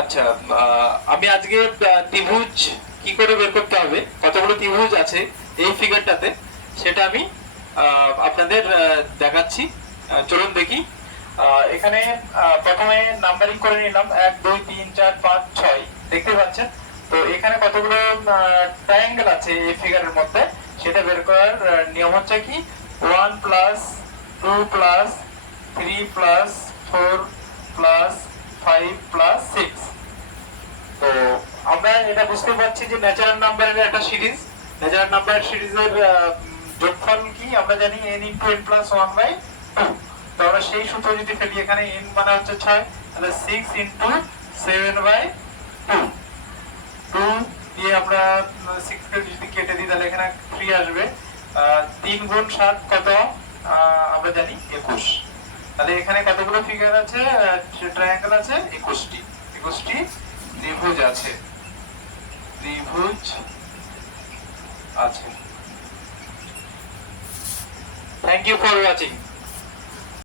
আচ্ছা, আমি আজকে ত্রিভুজ কি করে বের করতে হবে, কতগুলো ত্রিভুজ আছে এই ফিগারটাতে, সেটা আমি আপনাদের দেখাচ্ছি। চলুন দেখি। এখানে প্রথমে নাম্বারিং করে নিলাম 1 2 3 4 5 6, দেখতে পাচ্ছেন। তো এখানে কতগুলো ট্রায়াঙ্গেল আছে এই ফিগারের মধ্যে, সেটা বের করার নিয়ম হচ্ছে কি 1 plus 2 plus 3 plus 4 plus 5 plus 6। তো আমরা এটা বুঝতে পারছি যে ন্যাচারাল নাম্বারের একটা সিরিজ, ন্যাচারাল নাম্বারের সিরিজের যোগফল কি আমরা জানি n * n + 1/2। তো আমরা সেই সূত্র যদি ফেলি, এখানে n মানে হচ্ছে 6, তাহলে 6 * 7/2। 2 দিয়ে আমরা 6 কে যদি কেটে দিই তাহলে এখানে 3 আসবে। 3 × 7 কত আমরা জানি 21। তাহলে এখানে কতগুলো ফিগার আছে, ট্রায়াঙ্গেল আছে 21টি। 21টি ত্রিভুজ আছে, ত্রিভুজ আছে। Thank you for watching.